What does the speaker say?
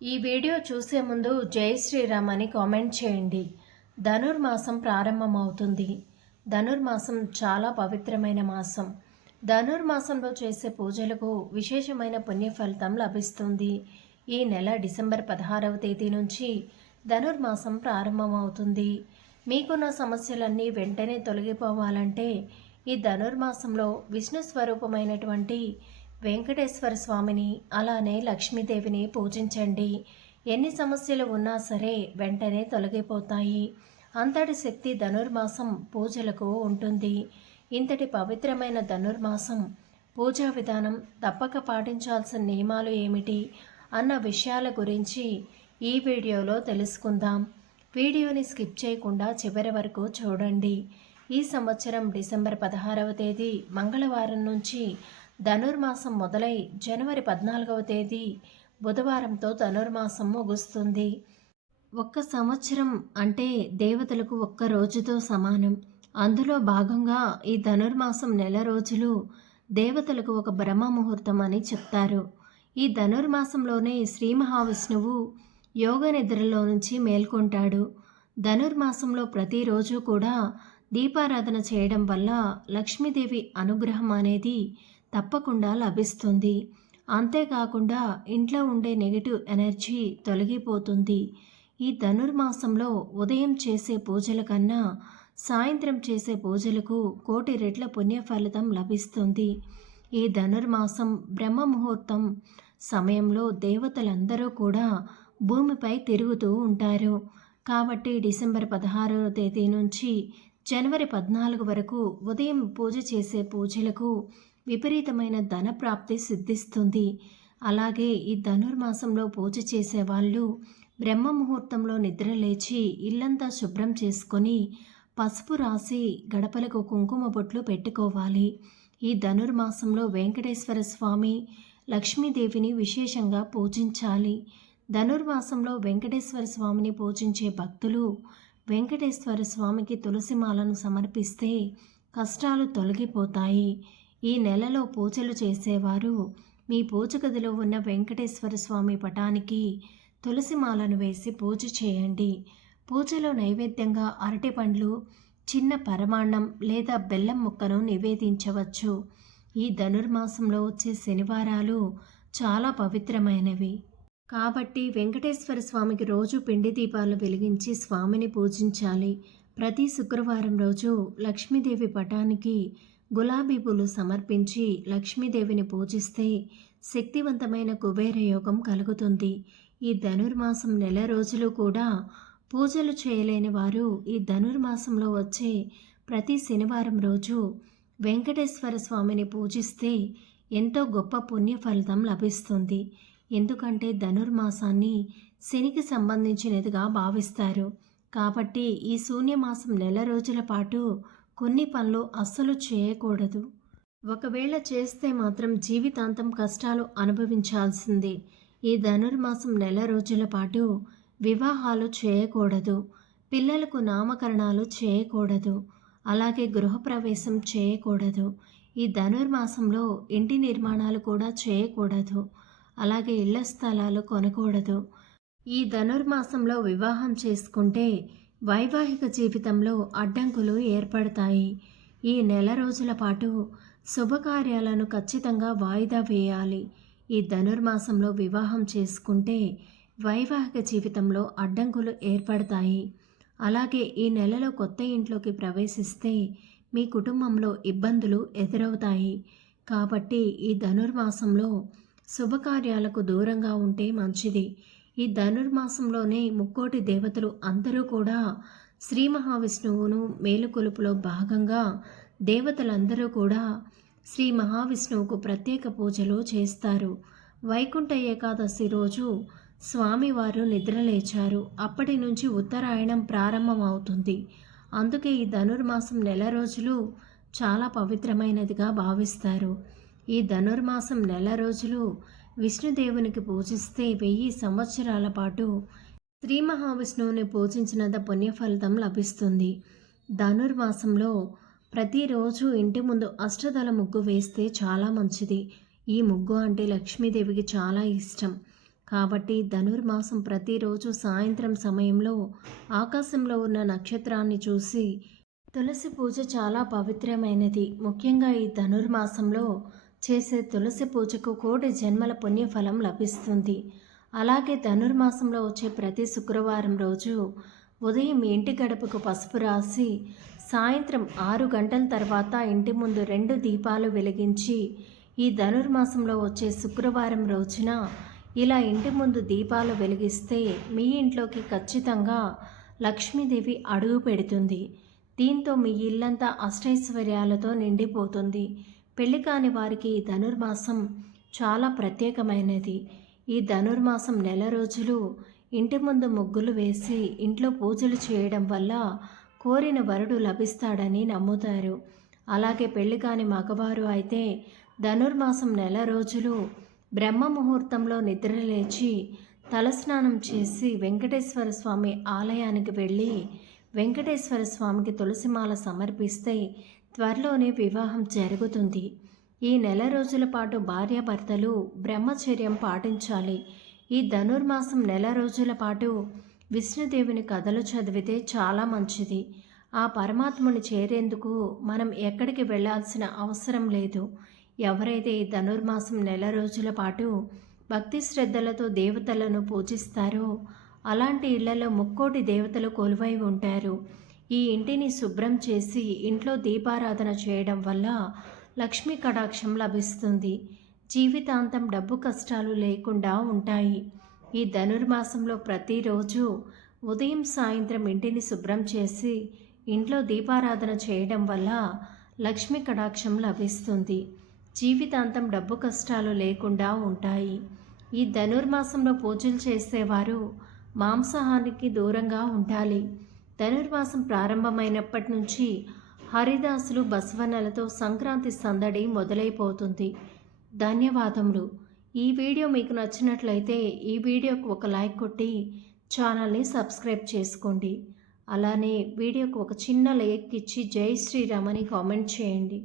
ఈ వీడియో చూసే ముందు జై శ్రీరామ్ అని కామెంట్ చేయండి. ధనుర్మాసం ప్రారంభమవుతుంది. ధనుర్మాసం చాలా పవిత్రమైన మాసం. ధనుర్మాసంలో చేసే పూజలకు విశేషమైన పుణ్య ఫలితం లభిస్తుంది. ఈ నెల డిసెంబర్ పదహారవ తేదీ నుంచి ధనుర్మాసం ప్రారంభమవుతుంది. మీకున్న సమస్యలన్నీ వెంటనే తొలగిపోవాలంటే ఈ ధనుర్మాసంలో విష్ణు స్వరూపమైనటువంటి వెంకటేశ్వర స్వామిని అలానే లక్ష్మీదేవిని పూజించండి. ఎన్ని సమస్యలు ఉన్నా సరే వెంటనే తొలగిపోతాయి. అంతటి శక్తి ధనుర్మాసం పూజలకు ఉంటుంది. ఇంతటి పవిత్రమైన ధనుర్మాసం పూజా విధానం తప్పక పాటించాల్సిన నియమాలు ఏమిటి అన్న విషయాల గురించి ఈ వీడియోలో తెలుసుకుందాం. వీడియోని స్కిప్ చేయకుండా చివరి వరకు చూడండి. ఈ సంవత్సరం డిసెంబర్ పదహారవ తేదీ మంగళవారం నుంచి ధనుర్మాసం మొదలై జనవరి పద్నాలుగవ తేదీ బుధవారంతో ధనుర్మాసం ముగుస్తుంది. ఒక్క సంవత్సరం అంటే దేవతలకు ఒక్క రోజుతో సమానం. అందులో భాగంగా ఈ ధనుర్మాసం నెల రోజులు దేవతలకు ఒక బ్రహ్మ ముహూర్తం అని చెప్తారు. ఈ ధనుర్మాసంలోనే శ్రీ మహావిష్ణువు యోగ నిద్రలో నుంచి మేల్కొంటాడు. ధనుర్మాసంలో ప్రతిరోజు కూడా దీపారాధన చేయడం వల్ల లక్ష్మీదేవి అనుగ్రహం అనేది తప్పకుండా లభిస్తుంది. అంతేకాకుండా ఇంట్లో ఉండే నెగిటివ్ ఎనర్జీ తొలగిపోతుంది. ఈ ధనుర్మాసంలో ఉదయం చేసే పూజల కన్నా సాయంత్రం చేసే పూజలకు కోటి రెట్ల పుణ్యఫలితం లభిస్తుంది. ఈ ధనుర్మాసం బ్రహ్మ ముహూర్తం సమయంలో దేవతలందరూ కూడా భూమిపై తిరుగుతూ ఉంటారు. కాబట్టి డిసెంబర్ పదహారవ తేదీ నుంచి జనవరి పద్నాలుగు వరకు ఉదయం పూజ చేసే పూజలకు విపరీతమైన ధన ప్రాప్తి సిద్ధిస్తుంది. అలాగే ఈ ధనుర్మాసంలో పూజ చేసే వాళ్ళు బ్రహ్మ ముహూర్తంలో నిద్ర లేచి ఇల్లంతా శుభ్రం చేసుకొని పసుపు రాసి గడపలకు కుంకుమ బొట్లు పెట్టుకోవాలి. ఈ ధనుర్మాసంలో వెంకటేశ్వర స్వామి లక్ష్మీదేవిని విశేషంగా పూజించాలి. ధనుర్మాసంలో వెంకటేశ్వర స్వామిని పూజించే భక్తులు వెంకటేశ్వర స్వామికి తులసిమాలను సమర్పిస్తే కష్టాలు తొలగిపోతాయి. ఈ నెలలో పూజలు చేసేవారు. మీ పూజ గదిలో ఉన్న వెంకటేశ్వర స్వామి పటానికి తులసిమాలను వేసి పూజ చేయండి. పూజలో నైవేద్యంగా అరటిపండ్లు చిన్న పరమాన్నం లేదా బెల్లం ముక్కను నివేదించవచ్చు. ఈ ధనుర్మాసంలో వచ్చే శనివారాలు చాలా పవిత్రమైనవి. కాబట్టి వెంకటేశ్వర స్వామికి రోజు పిండి దీపాలు వెలిగించి స్వామిని పూజించాలి. ప్రతి శుక్రవారం రోజు లక్ష్మీదేవి పటానికి గులాబీ పూలు సమర్పించి లక్ష్మీదేవిని పూజిస్తే శక్తివంతమైన కుబేర యోగం కలుగుతుంది. ఈ ధనుర్మాసం నెల రోజులు కూడా పూజలు చేయలేని వారు ఈ ధనుర్మాసంలో వచ్చే ప్రతి శనివారం రోజు వెంకటేశ్వర స్వామిని పూజిస్తే ఎంతో గొప్ప పుణ్య ఫలితం లభిస్తుంది. ఎందుకంటే ధనుర్మాసాన్ని శనికి సంబంధించినదిగా భావిస్తారు. కాబట్టి ఈ శూన్యమాసం నెల రోజుల పాటు కొన్ని పనులు అస్సలు చేయకూడదు. ఒకవేళ చేస్తే మాత్రం జీవితాంతం కష్టాలు అనుభవించాల్సిందే. ఈ ధనుర్మాసం నెల రోజుల పాటు వివాహాలు చేయకూడదు. పిల్లలకు నామకరణాలు చేయకూడదు. అలాగే గృహప్రవేశం చేయకూడదు. ఈ ధనుర్మాసంలో ఇంటి నిర్మాణాలు కూడా చేయకూడదు. అలాగే ఇళ్ళ స్థలాలు కొనకూడదు. ఈ ధనుర్మాసంలో వివాహం చేసుకుంటే వైవాహిక జీవితంలో అడ్డంకులు ఏర్పడతాయి. ఈ నెల రోజుల పాటు శుభకార్యాలను ఖచ్చితంగా వాయిదా వేయాలి. ఈ ధనుర్మాసంలో వివాహం చేసుకుంటే వైవాహిక జీవితంలో అడ్డంకులు ఏర్పడతాయి. అలాగే ఈ నెలలో కొత్త ఇంట్లోకి ప్రవేశిస్తే మీ కుటుంబంలో ఇబ్బందులు ఎదురవుతాయి. కాబట్టి ఈ ధనుర్మాసంలో శుభకార్యాలకు దూరంగా ఉంటే మంచిది. ఈ ధనుర్మాసంలోనే ముక్కోటి దేవతలు అందరూ కూడా శ్రీ మహావిష్ణువును మేలుకొలుపులో భాగంగా దేవతలందరూ కూడా శ్రీ మహావిష్ణువుకు ప్రత్యేక పూజలు చేస్తారు. వైకుంఠ ఏకాదశి రోజు స్వామివారు నిద్రలేచారు. అప్పటి నుంచి ఉత్తరాయణం ప్రారంభమవుతుంది. అందుకే ఈ ధనుర్మాసం నెల రోజులు చాలా పవిత్రమైనదిగా భావిస్తారు. ఈ ధనుర్మాసం నెల రోజులు విష్ణుదేవునికి పూజిస్తే వెయ్యి సంవత్సరాల పాటు శ్రీ మహావిష్ణువుని పూజించినంత పుణ్యఫలితం లభిస్తుంది. ధనుర్మాసంలో ప్రతిరోజు ఇంటి ముందు అష్టదల ముగ్గు వేస్తే చాలా మంచిది. ఈ ముగ్గు అంటే లక్ష్మీదేవికి చాలా ఇష్టం. కాబట్టి ధనుర్మాసం ప్రతిరోజు సాయంత్రం సమయంలో ఆకాశంలో ఉన్న నక్షత్రాన్ని చూసి తులసి పూజ చాలా పవిత్రమైనది. ముఖ్యంగా ఈ ధనుర్మాసంలో చేసే తులసి పూజకు కోటి జన్మల పుణ్యఫలం లభిస్తుంది. అలాగే ధనుర్మాసంలో వచ్చే ప్రతి శుక్రవారం రోజు ఉదయం ఇంటి గడపకు పసుపు రాసి సాయంత్రం ఆరు గంటల తర్వాత ఇంటి ముందు రెండు దీపాలు వెలిగించి ఈ ధనుర్మాసంలో వచ్చే శుక్రవారం రోజున ఇలా ఇంటి ముందు దీపాలు వెలిగిస్తే మీ ఇంట్లోకి ఖచ్చితంగా లక్ష్మీదేవి అడుగు పెడుతుంది. దీంతో మీ ఇల్లంతా అష్టైశ్వర్యాలతో నిండిపోతుంది. పెళ్ళి కాని వారికి ఈ ధనుర్మాసం చాలా ప్రత్యేకమైనది. ఈ ధనుర్మాసం నెల రోజులు ఇంటి ముందు ముగ్గులు వేసి ఇంట్లో పూజలు చేయడం వల్ల కోరిన వరుడు లభిస్తాడని నమ్ముతారు. అలాగే పెళ్ళి కాని మగవారు అయితే ధనుర్మాసం నెల రోజులు బ్రహ్మ ముహూర్తంలో నిద్రలేచి తలస్నానం చేసి వెంకటేశ్వర స్వామి ఆలయానికి వెళ్ళి వెంకటేశ్వర స్వామికి తులసిమాల సమర్పిస్తే త్వరలోనే వివాహం జరుగుతుంది. ఈ నెల రోజుల పాటు భార్యాభర్తలు బ్రహ్మచర్యం పాటించాలి. ఈ ధనుర్మాసం నెల రోజుల పాటు విష్ణుదేవుని కథలు చదివితే చాలా మంచిది. ఆ పరమాత్ముని చేరేందుకు మనం ఎక్కడికి వెళ్ళాల్సిన అవసరం లేదు. ఎవరైతే ఈ ధనుర్మాసం నెల రోజుల పాటు భక్తి శ్రద్ధలతో దేవతలను పూజిస్తారో అలాంటి ఇళ్ళలో ముక్కోటి దేవతలు కొలువై ఉంటారు. ఈ ఇంటిని శుభ్రం చేసి ఇంట్లో దీపారాధన చేయడం వల్ల లక్ష్మీ కటాక్షం లభిస్తుంది. జీవితాంతం డబ్బు కష్టాలు లేకుండా ఉంటాయి. ఈ ధనుర్మాసంలో ప్రతిరోజు ఉదయం సాయంత్రం ఇంటిని శుభ్రం చేసి ఇంట్లో దీపారాధన చేయడం వల్ల లక్ష్మీ కటాక్షం లభిస్తుంది. జీవితాంతం డబ్బు కష్టాలు లేకుండా ఉంటాయి. ఈ ధనుర్మాసంలో పూజలు చేసేవారు మాంసాహానికి దూరంగా ఉండాలి. ధనుర్మాసం ప్రారంభమైనప్పటి నుంచి హరిదాసులు బసవనలతో సంక్రాంతి సందడి మొదలైపోతుంది. ధన్యవాదములు. ఈ వీడియో మీకు నచ్చినట్లయితే ఈ వీడియోకు ఒక లైక్ కొట్టి ఛానల్ని సబ్స్క్రైబ్ చేసుకోండి. అలానే వీడియోకు ఒక చిన్న లైక్ ఇచ్చి జై శ్రీరామ్ అని కామెంట్ చేయండి.